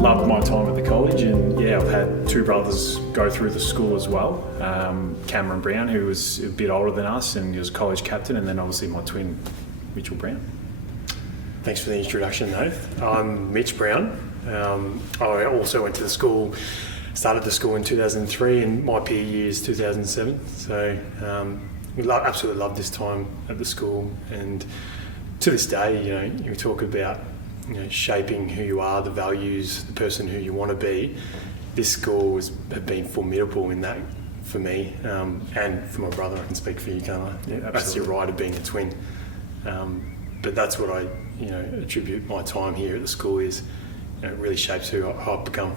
loved my time at the college, and yeah, I've had two brothers go through the school as well. Cameron Brown, who was a bit older than us, and he was a college captain, and then obviously my twin, Mitchell Brown. Thanks for the introduction, Nath. I'm Mitch Brown. I also went to the school, started the school in 2003, and my peer year is 2007. So absolutely loved this time at the school, and to this day, you talk about shaping who you are, the values, the person who you want to be. This school has been formidable in that for me, and for my brother. I can speak for you, can't I? Yeah, that's your right of being a twin. But that's what I, attribute my time here at the school is, it really shapes who I've become.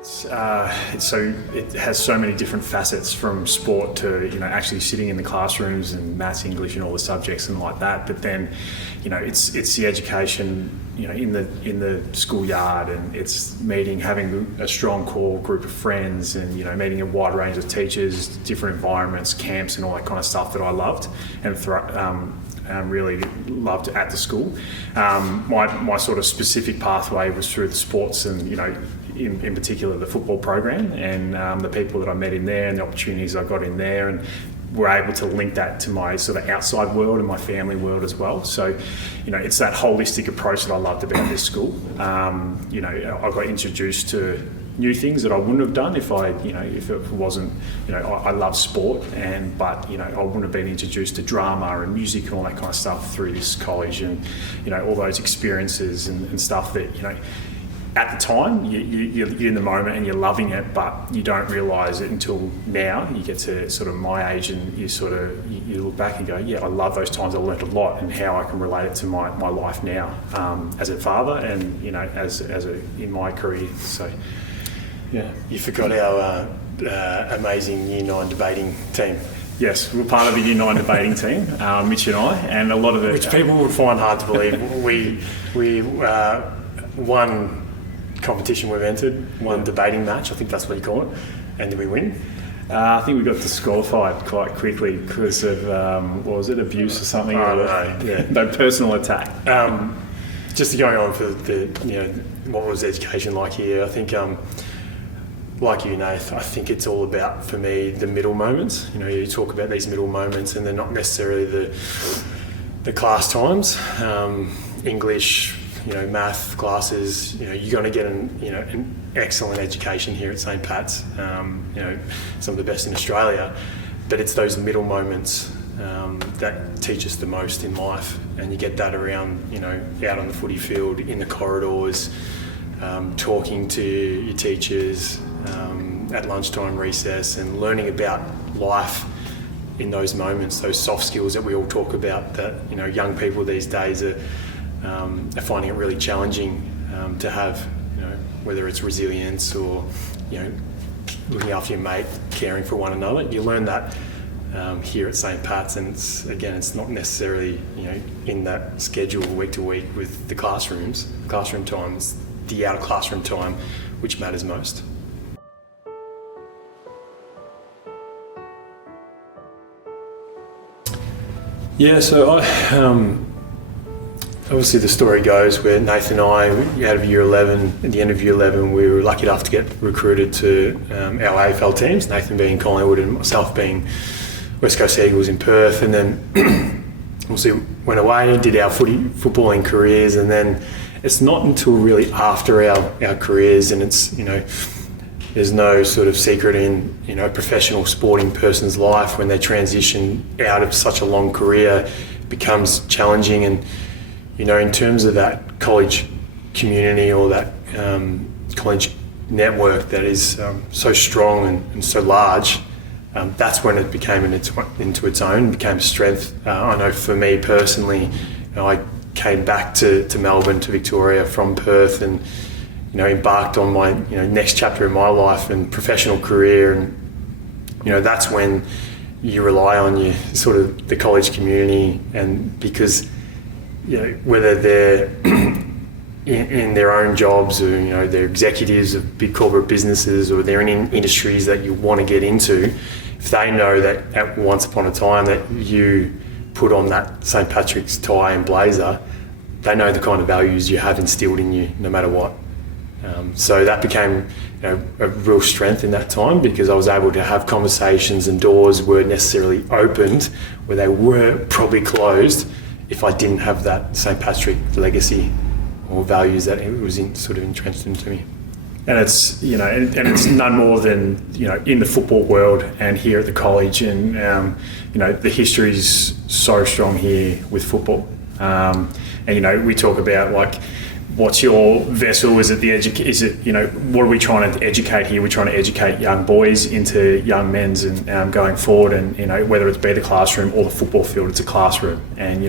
So it has so many different facets, from sport to actually sitting in the classrooms and maths, English, and all the subjects and like that. But then, it's the education, in the schoolyard, and it's having a strong core group of friends, and meeting a wide range of teachers, different environments, camps, and all that kind of stuff that I loved and really loved at the school. My sort of specific pathway was through the sports, and in particular the football program, and the people that I met in there and the opportunities I got in there, and were able to link that to my sort of outside world and my family world as well. So, it's that holistic approach that I loved about this school. I got introduced to new things that I wouldn't have done if it wasn't, I love sport, but I wouldn't have been introduced to drama and music and all that kind of stuff through this college, and all those experiences and stuff that at the time you're in the moment and you're loving it, but you don't realise it until now you get to sort of my age, and you look back and go, yeah, I love those times. I learnt a lot, and how I can relate it to my life now, as a father, and as in my career. So yeah, you forgot our amazing Year 9 debating team. Yes, we're part of the Year 9 debating team, Mitch and I, and a lot of it, which people would find hard to believe. we won competition we've entered, one debating match, I think that's what you call it, and did we win? I think we got disqualified quite quickly because of what was it, abuse or something? I don't know. Yeah. No personal attack. Just going on for the what was education like here, I think like you, Nath, I think it's all about, for me, the middle moments. You talk about these middle moments, and they're not necessarily the class times. English, math classes, you're going to get an excellent education here at St. Pat's, some of the best in Australia, but it's those middle moments that teach us the most in life, and you get that around, out on the footy field, in the corridors, talking to your teachers, at lunchtime, recess, and learning about life in those moments, those soft skills that we all talk about that, young people these days are finding it really challenging to have, whether it's resilience or, looking after your mate, caring for one another. You learn that here at St. Pat's, and it's not necessarily, in that schedule week to week with the classroom time. It's the out of classroom time which matters most. Yeah, so obviously the story goes where Nathan and I, out of year 11, at the end of year 11, we were lucky enough to get recruited to our AFL teams, Nathan being Collingwood and myself being West Coast Eagles in Perth, and then obviously went away and did our footballing careers, and then it's not until really after our careers, and it's, there's no sort of secret in, a professional sporting person's life when they transition out of such a long career, it becomes challenging. And, in terms of that college community or that college network that is so strong and so large, that's when it became into its own, became a strength. I know for me personally, I came back to Melbourne, to Victoria from Perth, and embarked on my next chapter in my life and professional career, and that's when you rely on your sort of the college community, and because whether they're in their own jobs, or they're executives of big corporate businesses, or they're in industries that you want to get into, if they know that at once upon a time that you put on that St. Patrick's tie and blazer, they know the kind of values you have instilled in you no matter what. So that became a real strength in that time, because I was able to have conversations and doors weren't necessarily opened where they were probably closed if I didn't have that St. Patrick legacy or values that it was sort of entrenched into me. And it's and it's none more than in the football world and here at the college, and the history's so strong here with football. And we talk about like, what's your vessel? Is it what are we trying to educate here? We're trying to educate young boys into young men's and going forward, and whether it's be the classroom or the football field, it's a classroom, and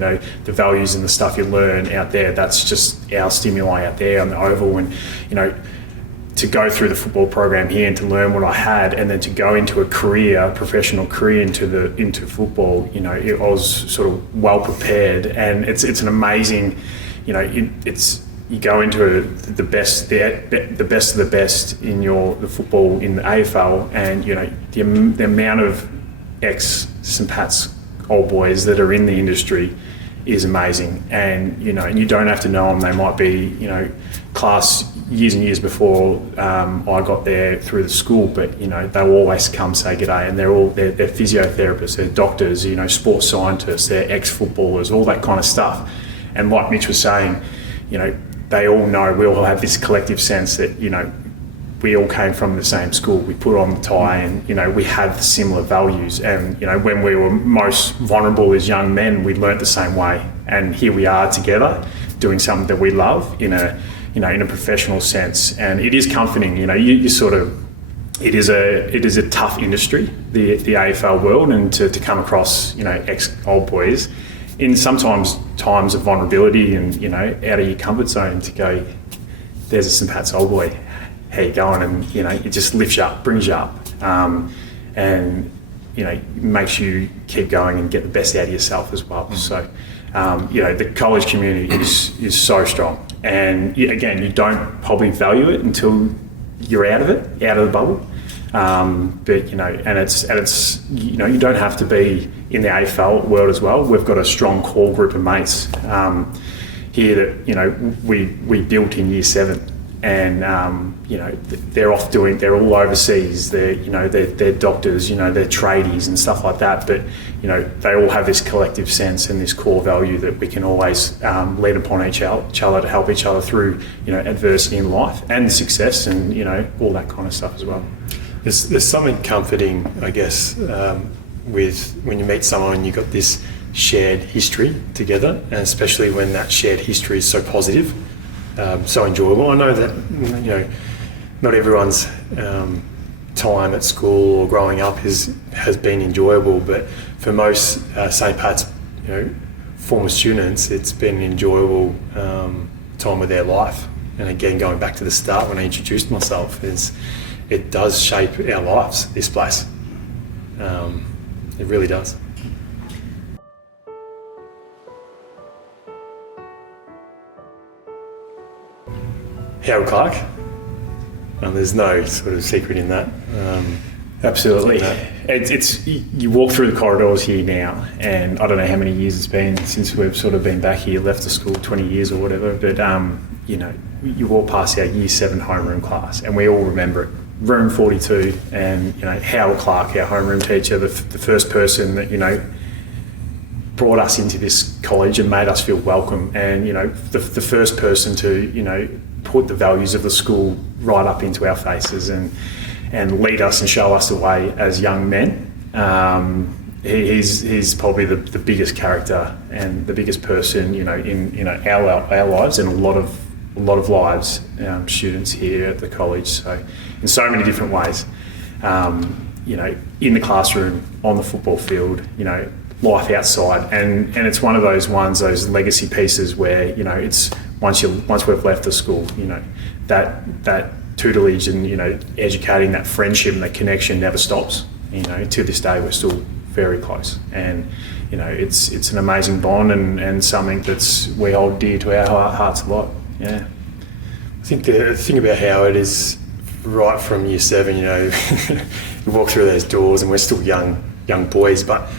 the values and the stuff you learn out there, that's just our stimuli out there on the oval. And to go through the football program here and to learn what I had, and then to go into a professional career into football, I was sort of well prepared, and it's an amazing, you go into the best of the best in the football in the AFL, and the amount of ex St. Pat's old boys that are in the industry is amazing. And and you don't have to know them. They might be class years and years before I got there through the school, but they'll always come say g'day, and they're physiotherapists, they're doctors, sports scientists, they're ex-footballers, all that kind of stuff. And like Mitch was saying, they all know, we all have this collective sense that we all came from the same school. We put on the tie, and we have similar values. And when we were most vulnerable as young men, we learnt the same way. And here we are together, doing something that we love in a professional sense. And it is comforting. It is a tough industry, the AFL world, and to come across ex old boys in sometimes times of vulnerability and out of your comfort zone, to go, there's a St. Pat's old boy, how you going? And it just lifts you up, brings you up, and makes you keep going and get the best out of yourself as well. So the college community is so strong, and again, you don't probably value it until you're out of it, out of the bubble. But you don't have to be in the AFL world as well. We've got a strong core group of mates here that we built in year 7, and they're all overseas. They're doctors, they're tradies and stuff like that. But they all have this collective sense and this core value that we can always lean upon each other to help each other through adversity in life and success, and all that kind of stuff as well. There's something comforting, I guess, with when you meet someone and you've got this shared history together, and especially when that shared history is so positive, so enjoyable. I know that not everyone's time at school or growing up has been enjoyable, but for most St. Pat's former students, it's been an enjoyable time of their life. And again, going back to the start when I introduced myself, it does shape our lives, this place. It really does. Howard Clark. There's no sort of secret in that. Absolutely. It's you walk through the corridors here now, and I don't know how many years it's been since we've sort of been back here, left the school, 20 years or whatever, but you walk past our year 7 homeroom class, and we all remember it. Room 42, and Howard Clark, our homeroom teacher, the first person that brought us into this college and made us feel welcome, and the first person to put the values of the school right up into our faces and lead us and show us the way as young men. He's probably the biggest character and the biggest person in our lives, and a lot of lives, students here at the college. So in so many different ways, in the classroom, on the football field, life outside, and it's one of those legacy pieces where it's once we've left the school, that tutelage and educating, that friendship and that connection never stops. To this day we're still very close, and it's an amazing bond and something we hold dear to our hearts a lot. Yeah, I think the thing about Howard is, right from year 7, we walk through those doors and we're still young boys, but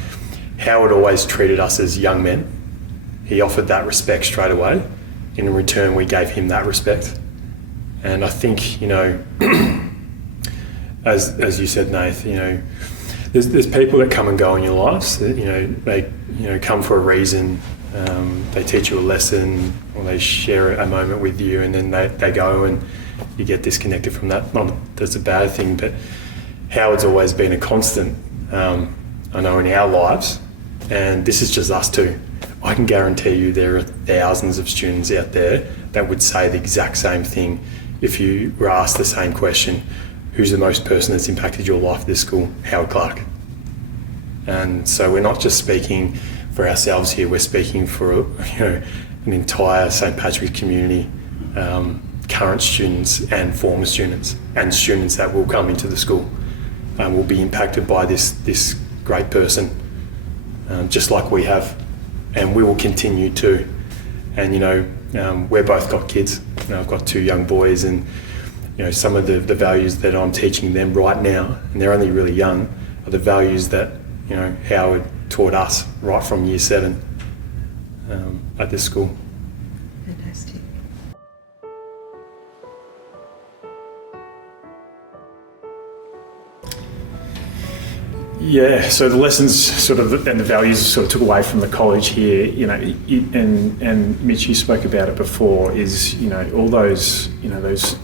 Howard always treated us as young men. He offered that respect straight away. In return, we gave him that respect. And I think, as you said, Nath, there's people that come and go in your lives. That, they come for a reason. They teach you a lesson, or they share a moment with you, and then they go, and you get disconnected from that. Not that's a bad thing, but Howard's always been a constant. I know in our lives, and this is just us two. I can guarantee you there are thousands of students out there that would say the exact same thing if you were asked the same question. Who's the most person that's impacted your life at this school? Howard Clark. And so we're not just speaking for ourselves here, we're speaking for an entire St. Patrick's community, current students and former students, and students that will come into the school will be impacted by this great person, just like we have, and we will continue to. And we've both got kids. I've got two young boys, and some of the values that I'm teaching them right now, and they're only really young, are the values that Howard taught us right from year 7 at this school. Fantastic. Yeah, so the lessons and the values took away from the college here, and Mitch, you spoke about it before, is, all those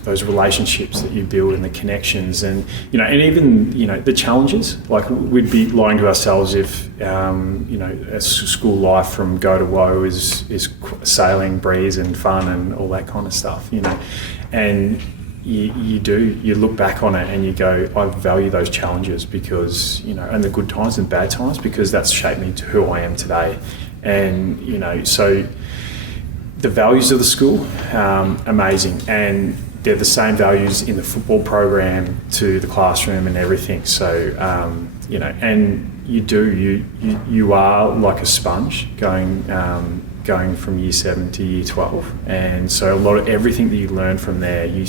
relationships that you build and the connections and even, the challenges. Like, we'd be lying to ourselves if, a school life from go to woe is sailing, breeze and fun and all that kind of stuff, and you look back on it and you go, I value those challenges because, and the good times and bad times, because that's shaped me to who I am today. And, so the values of the school, amazing. And they're the same values in the football program to the classroom and everything. So, and you are like a sponge going from year 7 to year 12, and so a lot of everything that you learn from there, you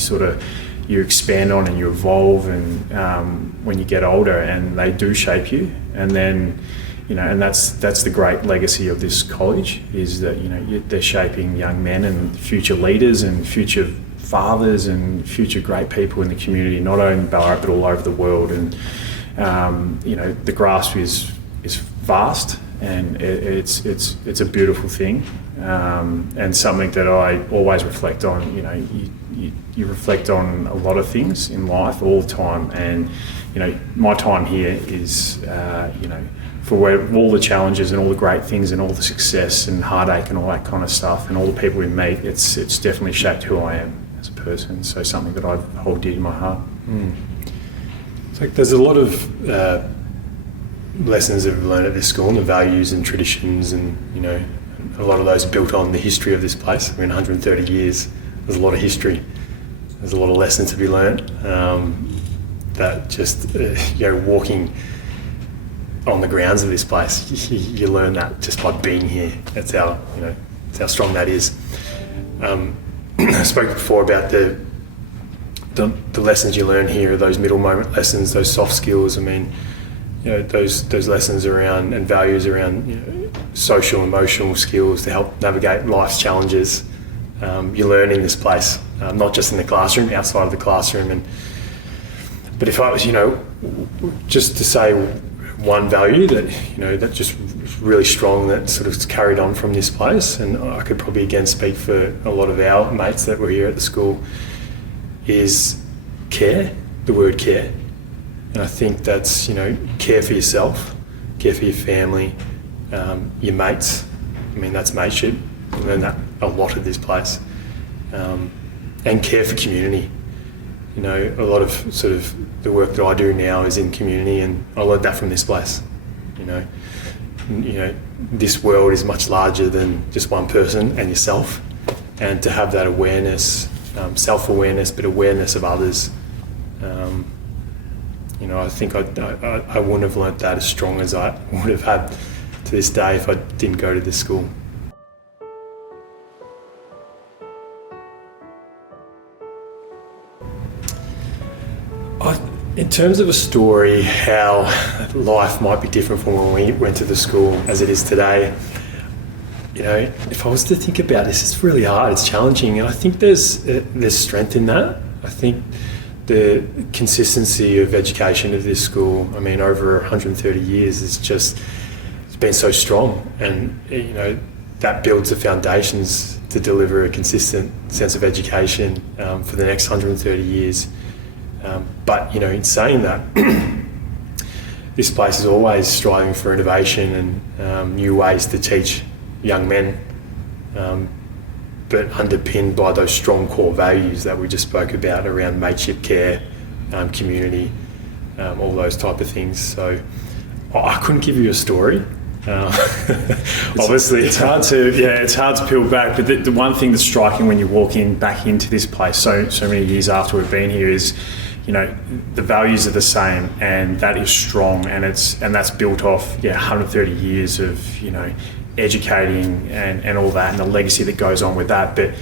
expand on and you evolve, and when you get older, and they do shape you, and then and that's the great legacy of this college, is that they're shaping young men and future leaders and future fathers and future great people in the community, not only in Ballarat but all over the world. And the grasp is vast, and it's a beautiful thing, and something that I always reflect on. You reflect on a lot of things in life all the time, and my time here is for where all the challenges and all the great things and all the success and heartache and all that kind of stuff and all the people we meet, it's definitely shaped who I am as a person. So something that I hold dear to my heart. So there's a lot of lessons that we've learned at this school, and the values and traditions, and a lot of those are built on the history of this place. 130 years, there's a lot of history, there's a lot of lessons to be learned, that just walking on the grounds of this place, you learn that just by being here. That's how strong that is. I spoke before about the lessons you learn here, those middle moment lessons, those soft skills. I mean, those lessons around and values around social, emotional skills to help navigate life's challenges. You learn in this place, not just in the classroom, outside of the classroom. But if I was, just to say one value that that just really strong, that sort of carried on from this place, and I could probably again speak for a lot of our mates that were here at the school, is care. The word care. And I think that's, care for yourself, care for your family, your mates. I mean, that's mateship. You learn that a lot at this place. And care for community. A lot of sort of the work that I do now is in community, and I learned that from this place. This world is much larger than just one person and yourself. And to have that awareness, self-awareness, but awareness of others, I think I wouldn't have learnt that as strong as I would have had to this day if I didn't go to this school. In terms of a story, how life might be different from when we went to the school as it is today, if I was to think about this, it's really hard, it's challenging, and I think there's strength in that. I think the consistency of education of this school, over 130 years, it's been so strong, and that builds the foundations to deliver a consistent sense of education for the next 130 years. But in saying that, this place is always striving for innovation and new ways to teach young men, but underpinned by those strong core values that we just spoke about around mateship, care, community, all those type of things. So I couldn't give you a story. Obviously, it's hard to peel back. But the one thing that's striking when you walk back into this place, so many years after we've been here, is the values are the same, and that is strong, and that's built off 130 years of educating and all that, and the legacy that goes on with that. But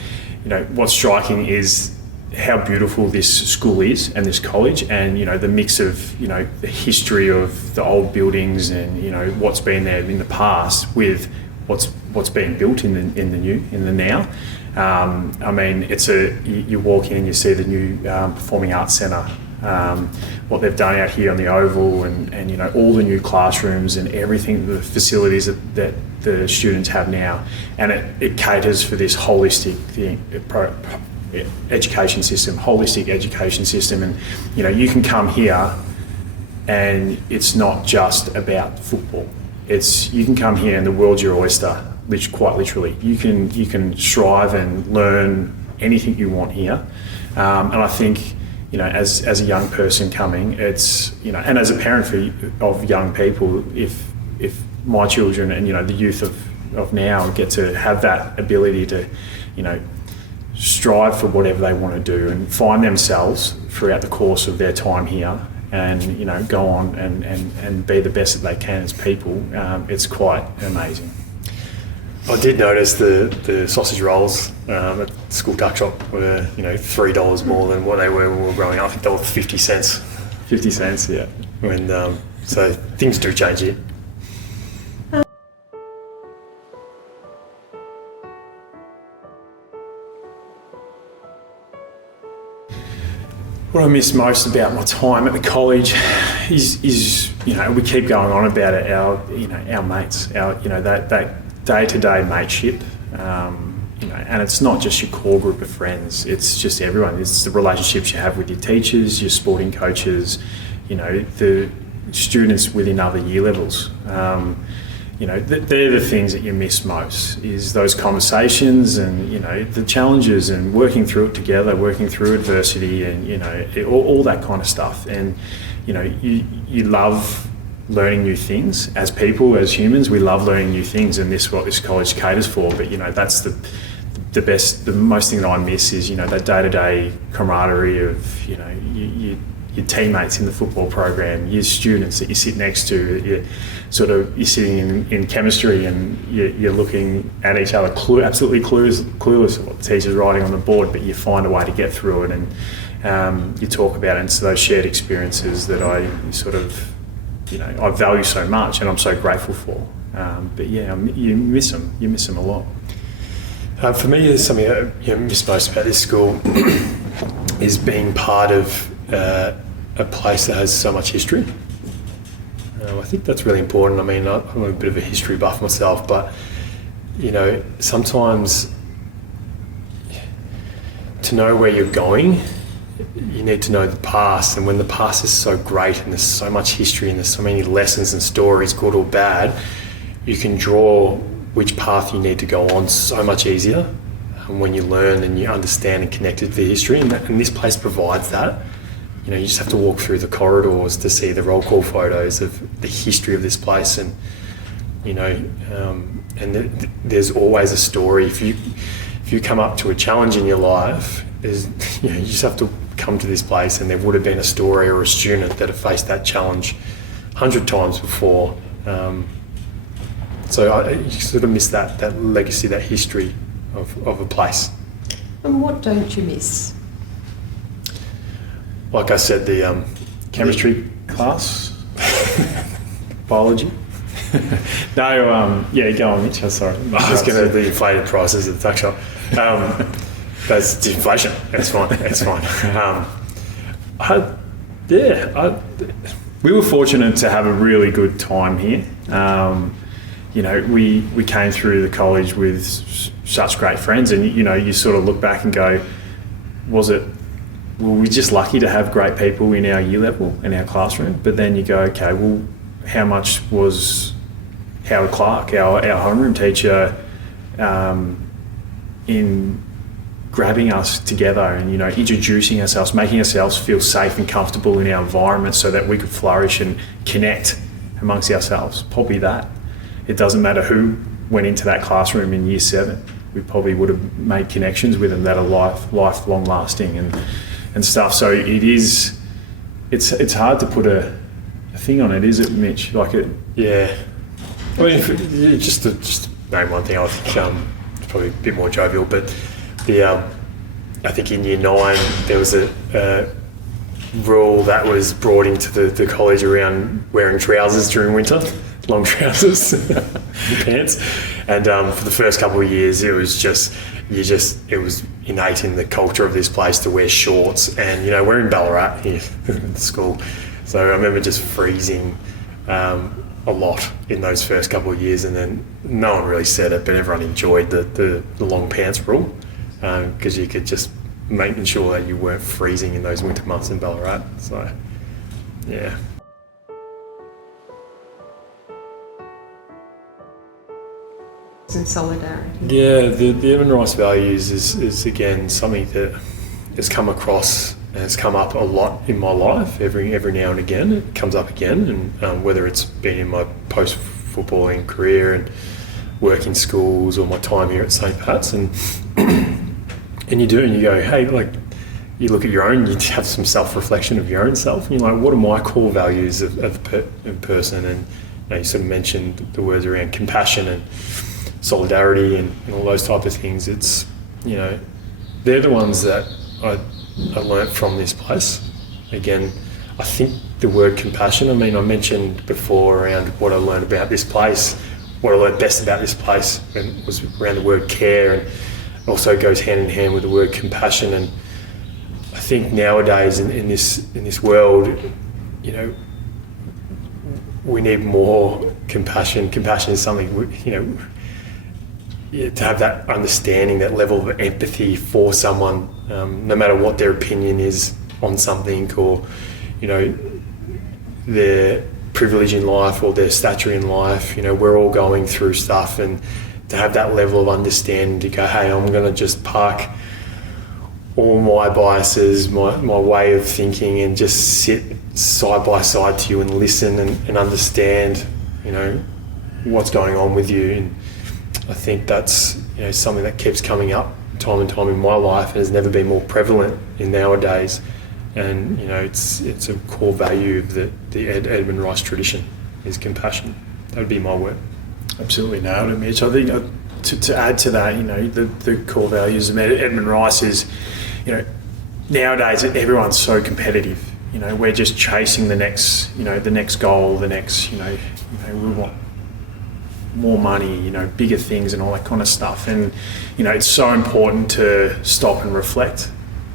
what's striking is how beautiful this school is and this college, and the mix of the history of the old buildings and what's been there in the past with what's being built in the now. You walk in and you see the new Performing Arts Centre, what they've done out here on the Oval, and all the new classrooms and everything, the facilities that the students have now, and it caters for this holistic education system, and you can come here and it's not just about football. You can come here and the world's your oyster, which quite literally. You can strive and learn anything you want here, and I think as a young person coming, it's and as a parent of young people, if my children and the youth of now get to have that ability to strive for whatever they want to do and find themselves throughout the course of their time here, and go on and be the best that they can as people, it's quite amazing. I did notice the sausage rolls at the school tuck shop were $3 more than what they were when we were growing up. I think they were 50 cents. 50 cents, yeah. And so things do change here. What I miss most about my time at the college is we keep going on about it, our mates, that day-to-day mateship, and it's not just your core group of friends, it's just everyone. It's the relationships you have with your teachers, your sporting coaches, the students within other year levels. They're the things that you miss most, is those conversations and, the challenges and working through it together, working through adversity and, all that kind of stuff. And, you love learning new things. As people, as humans, we love learning new things, and this is what this college caters for. But, that's the most thing that I miss is, that day-to-day camaraderie of, your teammates in the football program, your students that you sit next to, you're sitting in chemistry and you're looking at each other, absolutely clueless of what the teacher's writing on the board, but you find a way to get through it, and you talk about it. And so those shared experiences that I I value so much and I'm so grateful for. But you miss them a lot. For me, there's something I miss most about this school is being part of a place that has so much history. I think that's really important. I'm a bit of a history buff myself, but sometimes to know where you're going, you need to know the past. And when the past is so great and there's so much history and there's so many lessons and stories, good or bad, you can draw which path you need to go on so much easier when you learn and you understand and connect to the history. And this place provides that. You just have to walk through the corridors to see the roll call photos of the history of this place, and there's always a story. If you come up to a challenge in your life, you just have to come to this place, and there would have been a story or a student that have faced that challenge 100 times before. So you sort of miss that legacy, that history of a place. And what don't you miss? Like I said, chemistry class, biology. No, yeah, go on, Mitch. Sorry. I was going to the inflated prices at the tuck shop. That's inflation. That's fine. That's fine. We were fortunate to have a really good time here. You know, we came through the college with such great friends, and you know, you sort of look back and go, were we just lucky to have great people in our year level, in our classroom? But then you go, okay, well, how much was Howard Clark, our homeroom teacher, in grabbing us together and, you know, introducing ourselves, making ourselves feel safe and comfortable in our environment so that we could flourish and connect amongst ourselves? Probably that. It doesn't matter who went into that classroom in year 7. We probably would have made connections with them that are lifelong lasting and stuff. So it's hard to put a thing on it, is it, Mitch? Yeah. I mean, just to name one thing, I think it's probably a bit more jovial, but I think in year 9 there was a rule that was brought into the college around wearing trousers during winter, long trousers, pants, and for the first couple of years it was innate in the culture of this place to wear shorts, and you know, we're in Ballarat here at the school, so I remember just freezing a lot in those first couple of years, and then no one really said it, but everyone enjoyed the long pants rule, because you could just making sure that you weren't freezing in those winter months in Ballarat. So, yeah. And solidarity. Yeah, the Edmund Rice values is again something that has come across and it's come up a lot in my life. Every now and again it comes up again, and whether it's been in my post-footballing career and work in schools or my time here at St. Pat's, and you do, and you go, hey, like, you look at your own, you have some self-reflection of your own self, and you're like, what are my core values of a person? And you know, you sort of mentioned the words around compassion and solidarity and all those type of things. It's, you know, they're the ones that I learnt from this place. Again, I think the word compassion, I mean, I mentioned before around what I learned about this place, what I learned best about this place was around the word care, and also goes hand in hand with the word compassion. And I think nowadays in this world, you know, we need more compassion. Compassion is something, you know, to have that understanding, that level of empathy for someone, no matter what their opinion is on something, or, you know, their privilege in life or their stature in life. You know, we're all going through stuff, and to have that level of understanding to go, hey, I'm going to just park all my biases, my way of thinking, and just sit side by side to you and listen and understand, you know, what's going on with you. And I think that's, you know, something that keeps coming up time and time in my life and has never been more prevalent in nowadays. And, you know, it's a core value of the Edmund Rice tradition is compassion. That would be my word. Absolutely nailed it, Mitch. I think to add to that, you know, the core values of Edmund Rice is, you know, nowadays everyone's so competitive. You know, we're just chasing the next goal, the next, you know, we want more money, you know, bigger things and all that kind of stuff. And, you know, it's so important to stop and reflect,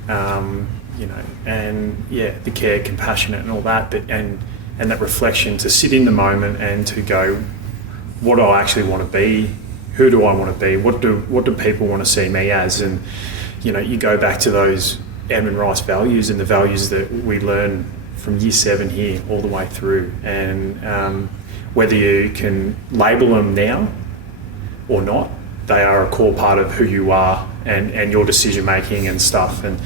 you know, and yeah, the care, compassionate and all that, but and that reflection, to sit in the moment and to go, what do I actually want to be? Who do I want to be? What do people want to see me as? And, you know, you go back to those Edmund Rice values and the values that we learn from year 7 here all the way through. And whether you can label them now or not, they are a core part of who you are and your decision making and stuff. And,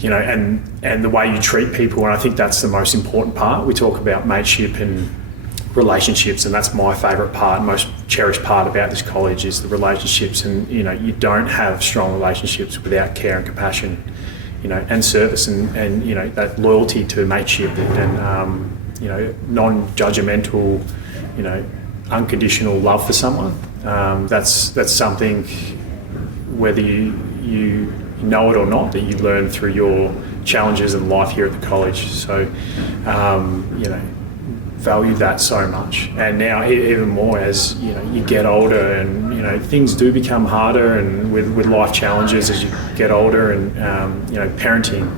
you know, and the way you treat people. And I think that's the most important part. We talk about mateship and relationships, and that's my favourite part, most cherished part about this college is the relationships. And, you know, you don't have strong relationships without care and compassion, you know, and service and you know, that loyalty to mateship and you know, non-judgmental, you know, unconditional love for someone. That's something, whether you know it or not, that you learn through your challenges in life here at the college. So, value that so much. And now even more as, you get older and, things do become harder, and with life challenges as you get older, and, parenting,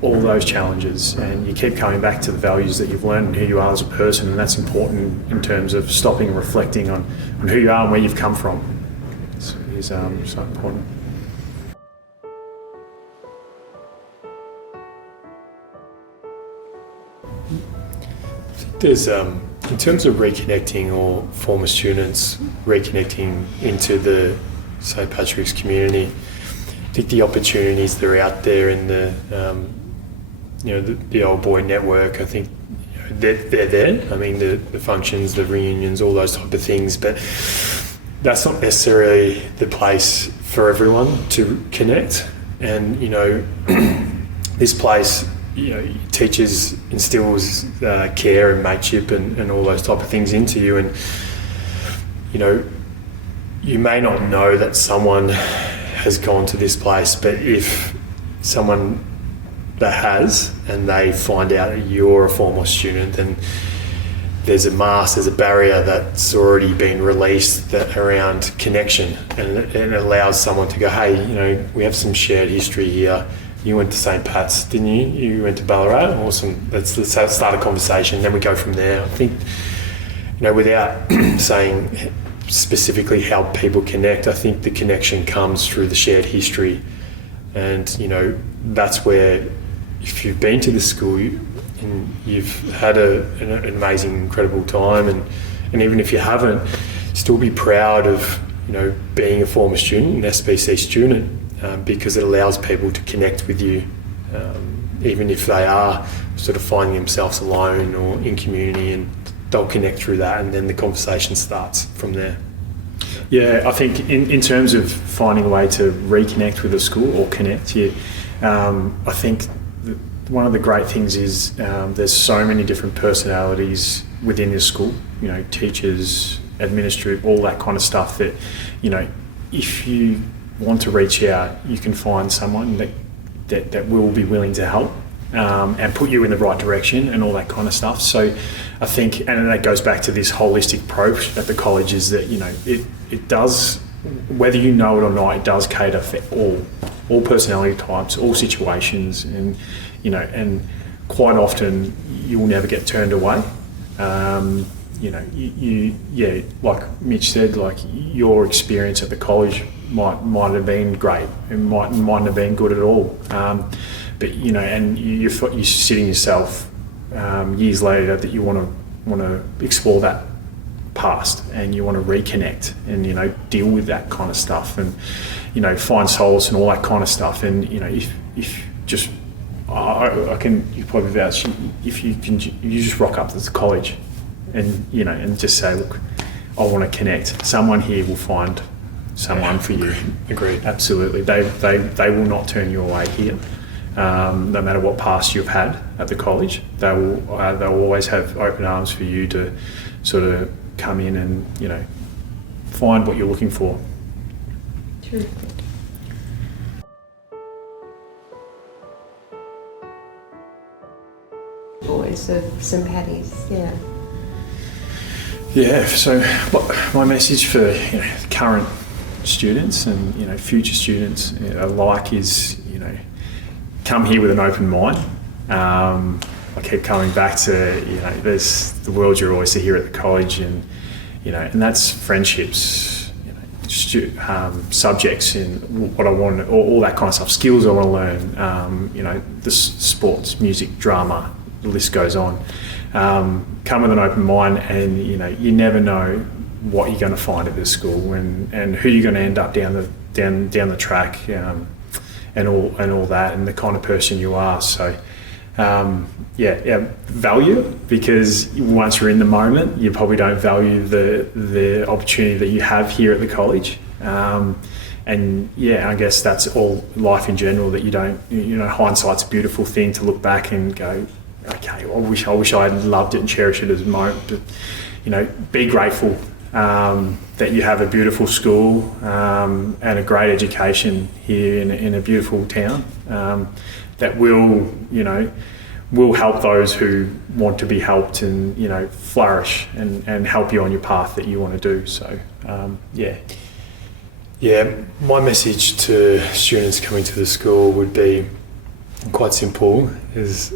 all those challenges, and you keep coming back to the values that you've learned and who you are as a person, and that's important in terms of stopping and reflecting on who you are and where you've come from. Is so important. There's, in terms of reconnecting, or former students reconnecting into the St. Patrick's community, I think the opportunities that are out there in the old boy network, I think they're there. I mean, the functions, the reunions, all those type of things, but that's not necessarily the place for everyone to connect. And, this place, teaches, instills care and mateship and all those type of things into you. And, you may not know that someone has gone to this place, but if someone that has, and they find out that you're a former student, then there's a barrier that's already been released around connection, and it allows someone to go, hey, we have some shared history here. You went to St. Pat's, didn't you? You went to Ballarat? Awesome. Let's start a conversation, then we go from there. I think, without saying specifically how people connect, I think the connection comes through the shared history. And, that's where, if you've been to the school and you've had an amazing, incredible time, and even if you haven't, still be proud of, being a former student, an SPC student, because it allows people to connect with you, even if they are sort of finding themselves alone or in community, and they'll connect through that, and then the conversation starts from there. Yeah, I think in terms of finding a way to reconnect with a school or connect, I think one of the great things is there's so many different personalities within this school, teachers, administrative, all that kind of stuff, that, if you want to reach out, you can find someone that will be willing to help and put you in the right direction and all that kind of stuff. So I think, and that goes back to this holistic approach at the college, is that, it does, whether you know it or not, it does cater for all personality types, all situations, and, and quite often you'll never get turned away. Like Mitch said, like, your experience at the college might have been great, it mightn't have been good at all, but and you're sitting yourself years later that you want to explore that past, and you want to reconnect and deal with that kind of stuff, and find solace and all that kind of stuff. And if just I can, you probably vouch, if you just rock up to the college and and just say, look, I want to connect, someone here will find someone for you. Agreed. Absolutely. They will not turn you away here, no matter what past you've had at the college. They'll always have open arms for you to sort of come in and find what you're looking for. True. Boys of St. Paddy's, yeah. Yeah, so my message for current students and future students alike is come here with an open mind. I keep coming back to there's the world's your oyster here at the college, and and that's friendships, subjects, and what I want, all that kind of stuff, skills I want to learn. The sports, music, drama, the list goes on. Come with an open mind, and you never know what you're going to find at this school, and who you're going to end up down the track, and all that, and the kind of person you are. So value, because once you're in the moment, you probably don't value the opportunity that you have here at the college. And I guess that's all life in general, that you don't, hindsight's a beautiful thing to look back and go, okay, I wish I had loved it and cherished it as a moment. But, be grateful that you have a beautiful school and a great education here in a beautiful town that will help those who want to be helped and flourish and help you on your path that you want to do. So yeah, my message to students coming to the school would be quite simple: is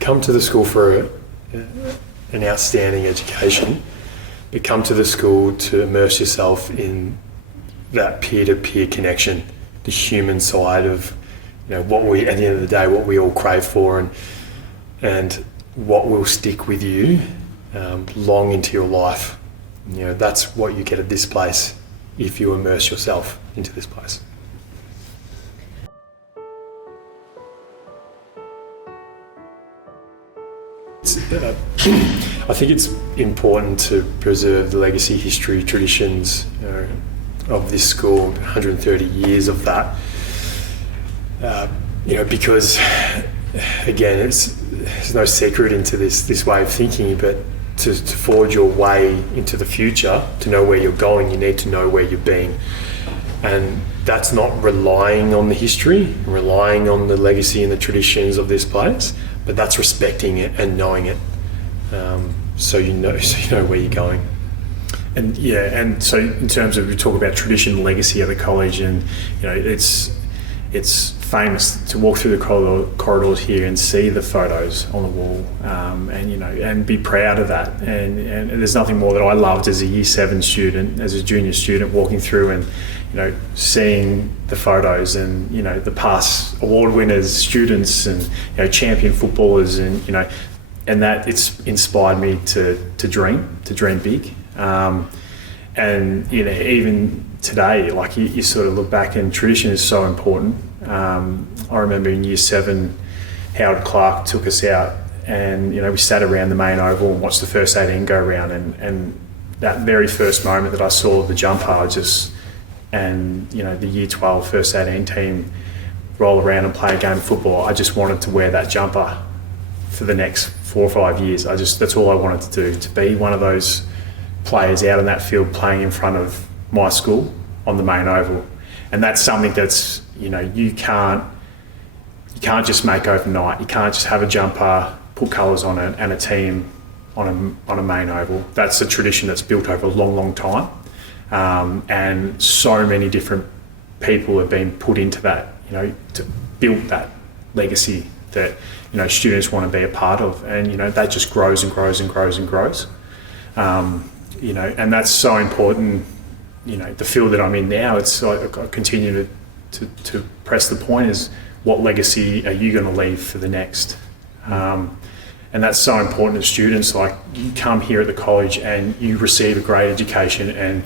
come to the school for an outstanding education, but come to the school to immerse yourself in that peer-to-peer connection, the human side of what we, at the end of the day, what we all crave for, and what will stick with you long into your life. That's what you get at this place if you immerse yourself into this place. I think it's important to preserve the legacy, history, traditions of this school, 130 years of that. Because again, there's no secret into this way of thinking, but to forge your way into the future, to know where you're going, you need to know where you've been. And that's not relying on the history, relying on the legacy and the traditions of this place, but that's respecting it and knowing it. So you know where you're going. And so in terms of, we talk about tradition and legacy of the college, and it's famous to walk through the corridors here and see the photos on the wall, and be proud of that. And there's nothing more that I loved as a Year 7 student, as a junior student, walking through and seeing the photos and the past award winners, students, and champion footballers, and that it's inspired me to dream big. And even today, like you sort of look back, and tradition is so important. I remember in Year 7, Howard Clark took us out, and we sat around the main oval and watched the first 18 go around, and that very first moment that I saw the jumper, the Year 12 first 18 team roll around and play a game of football, I just wanted to wear that jumper for the next 4 or 5 years. That's all I wanted to do, to be one of those players out on that field playing in front of my school on the main oval. And that's something that's you can't just make overnight. You can't just have a jumper, put colours on it, and a team on a main oval. That's a tradition that's built over a long time, and so many different people have been put into that, to build that legacy that students want to be a part of, and that just grows and grows and grows and grows. And that's so important. The field that I'm in now, I continue to press the point, is what legacy are you going to leave for the next? And that's so important to students. Like, you come here at the college and you receive a great education, and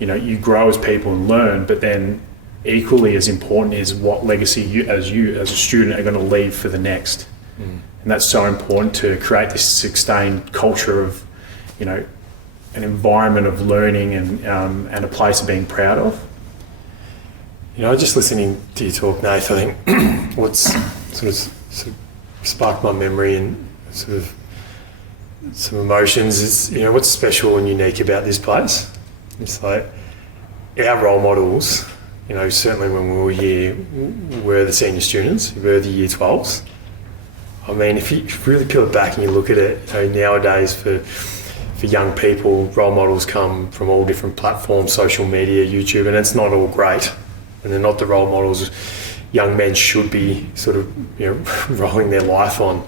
you grow as people and learn, but then equally as important is what legacy you as a student are going to leave for the next. And that's so important, to create this sustained culture of an environment of learning and a place of being proud of. Just listening to you talk, Nath, I think what's sort of sparked my memory and sort of some emotions is, what's special and unique about this place. It's like our role models, certainly when we were here, were the senior students, were the Year 12s. I mean, if you really peel it back and you look at it, nowadays for young people, role models come from all different platforms, social media, YouTube, and it's not all great. And they're not the role models young men should be sort of, rolling their life on.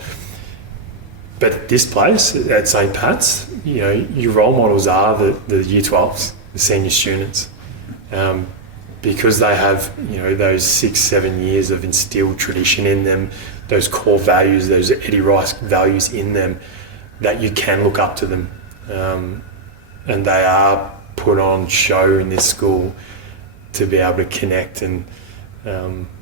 But at this place, at St. Pat's, your role models are the Year 12s, the senior students, because they have, those 6-7 years of instilled tradition in them, those core values, those Eddie Rice values in them, that you can look up to them. And they are put on show in this school to be able to connect and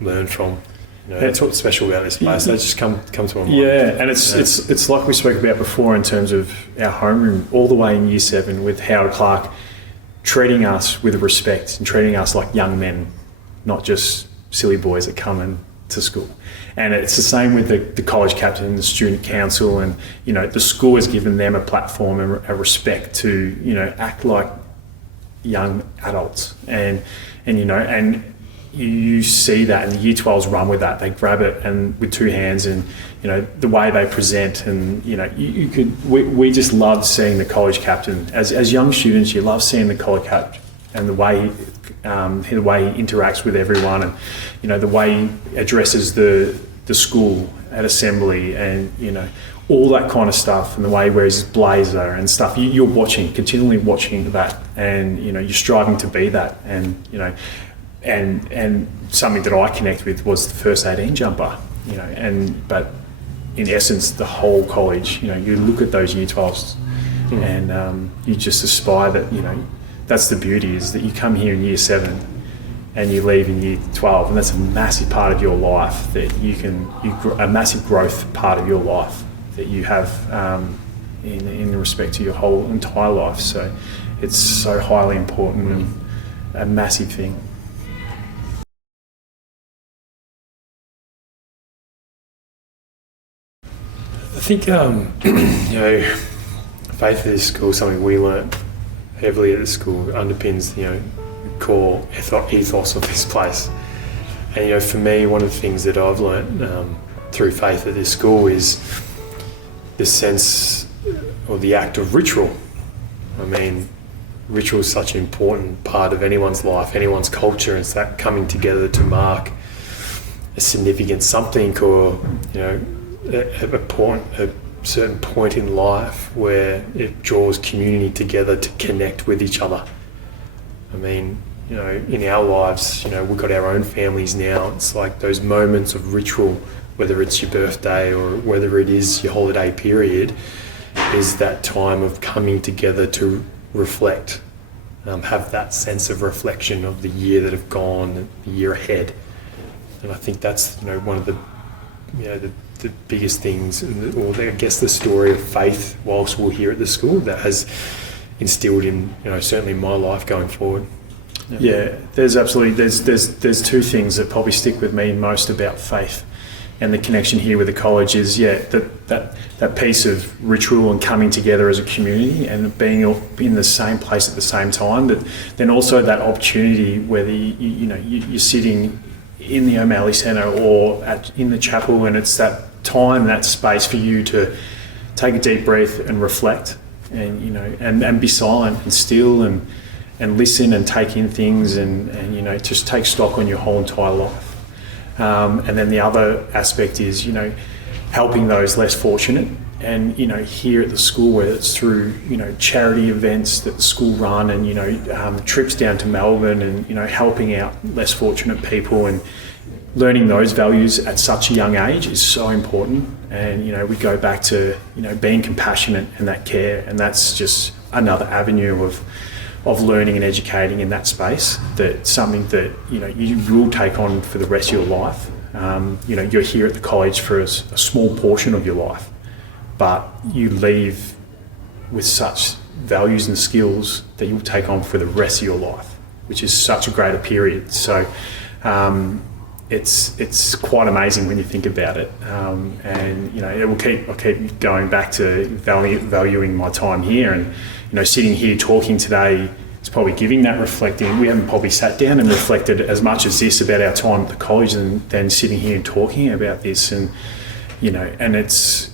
learn from. That's what's special about this place. They just come to my mind. Yeah, and it's like we spoke about before in terms of our homeroom, all the way in Year 7 with Howard Clark treating us with respect and treating us like young men, not just silly boys that come into school. And it's the same with the college captain and the student council, and the school has given them a platform and a respect to act like young adults, and you see that, and the year 12s run with that. They grab it and with two hands, and the way they present, and we just love seeing the college captain as young students. You love seeing the college captain and the way he interacts with everyone, and the way he addresses the school at assembly, and all that kind of stuff, and the way he wears his blazer and stuff. You're continually watching that, and you're striving to be that, and something that I connect with was the first 18 jumper, but in essence the whole college, you look at those year 12s and you just aspire that, that's the beauty, is that you come here in year 7 and you leave in year 12, and that's a massive part of your life that a massive growth part of your life that you have in respect to your whole entire life. So it's so highly important and a massive thing. I think faith at this school is something we learnt heavily at the school. It underpins core ethos of this place. And for me, one of the things that I've learnt through faith at this school is the sense or the act of ritual. I mean, ritual is such an important part of anyone's life, anyone's culture. It's that coming together to mark a significant something, or a certain point in life where it draws community together to connect with each other. I mean, in our lives, we've got our own families now. It's like those moments of ritual, whether it's your birthday or whether it is your holiday period, is that time of coming together to reflect, have that sense of reflection of the year that have gone, the year ahead. And I think that's one of the biggest things, or I guess the story of faith whilst we're here at the school that has instilled in certainly my life going forward. Yeah, there's two things that probably stick with me most about faith and the connection here with the college is that piece of ritual and coming together as a community and being in the same place at the same time, but then also that opportunity whether you're sitting in the O'Malley Centre or in the chapel, and it's that time, that space for you to take a deep breath and reflect, and and be silent and still and listen and take in things, and just take stock on your whole entire life. And then the other aspect is helping those less fortunate, and here at the school, whether it's through charity events that the school run, and trips down to Melbourne, and helping out less fortunate people, and learning those values at such a young age is so important. And we go back to being compassionate and that care, and that's just another avenue of learning and educating in that space. That's something that you will take on for the rest of your life. You're here at the college for a small portion of your life, but you leave with such values and skills that you'll take on for the rest of your life, which is such a greater period. So it's quite amazing when you think about it, and I'll keep going back to valuing my time here, and sitting here talking today. It's probably giving that reflecting. We haven't probably sat down and reflected as much as this about our time at the college, and then sitting here and talking about this, and and it's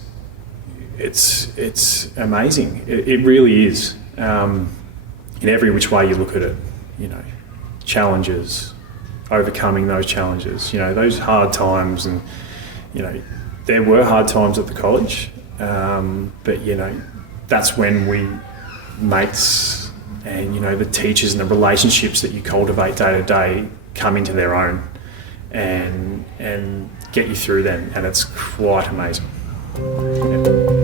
amazing. It really is, in every which way you look at it. Challenges, overcoming those challenges. Those hard times, and there were hard times at the college, but that's when we mates. And the teachers and the relationships that you cultivate day to day come into their own, and get you through them, and it's quite amazing. Yeah.